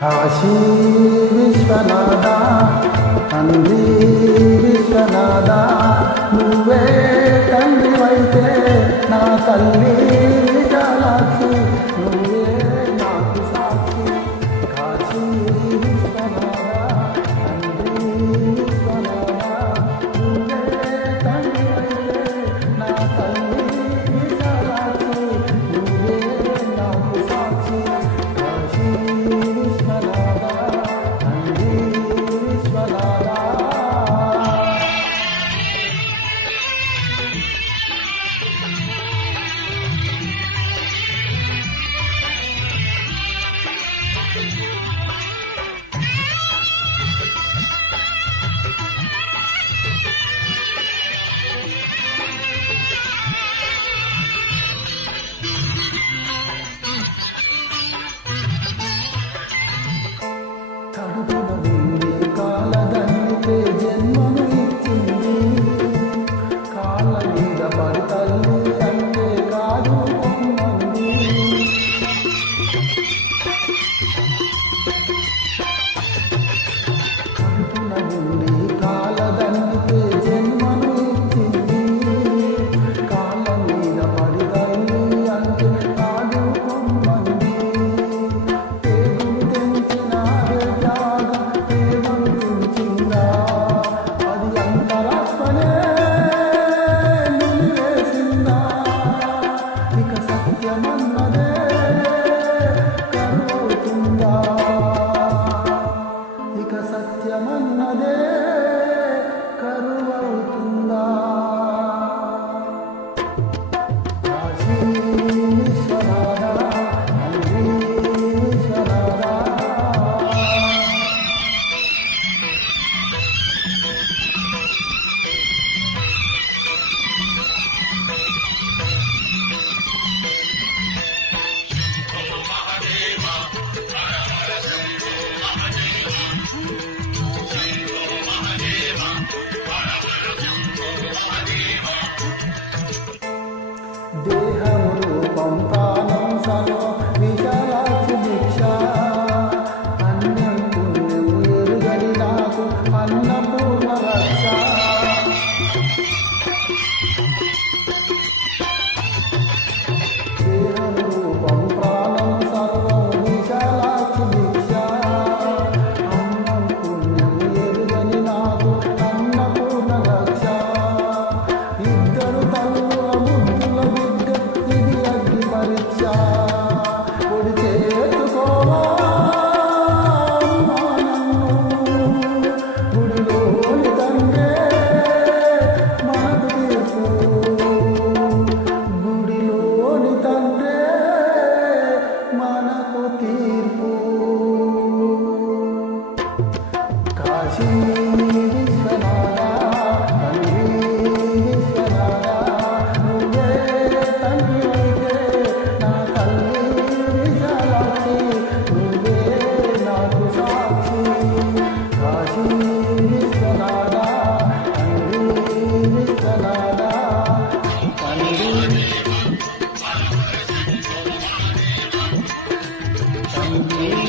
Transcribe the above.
కాశీ విశ్వనాథ తండ్రి విశ్వనాథ నువ్వే తండ్రివైతే నా తల్లి విశాలాక్షి నువ్వే నాకు సాక్షి కాశీ విశ్వనాథ తండ్రి విశ్వనాథ నువ్వే తండ్రివైతే నా తల్లి విశాలాక్షి నువ్వే నాకు సాక్షి కాశీ సత్యమన్నదే కరువవుతుందా కాశీ విశ్వనాథ తండ్రి విశ్వనాథ దేహము రూపం ప్రాణం సర్వం విశాలాక్షి దీక్ష అన్యం పుణ్యము ఎరుగని నాకు అన్నపూర్ణ రక్ష దేహము రూపం ప్రాణం సర్వం విశాలాక్షి దీక్ష అన్నం పుణ్యము ఎరుగని నాకు అన్నపూర్ణ రక్ష ఇద్దరు తల్లుల ముద్దుల బిడ్డ ఇది అగ్ని పరీక్ష పొడి చేసుకోవా గుడిలోని తండ్రే మనకు తీర్పు గుడిలోని తండ్రే మనకు తీర్పు కాశీ విశ్వనాథ తండ్రి విశ్వనాథ నువ్వే తండ్రివైతే నా తల్లి విశాలాక్షి నువ్వే నాకు సాక్షి కాశీ విశ్వనాథ తండ్రి విశ్వనాథ తండ్రి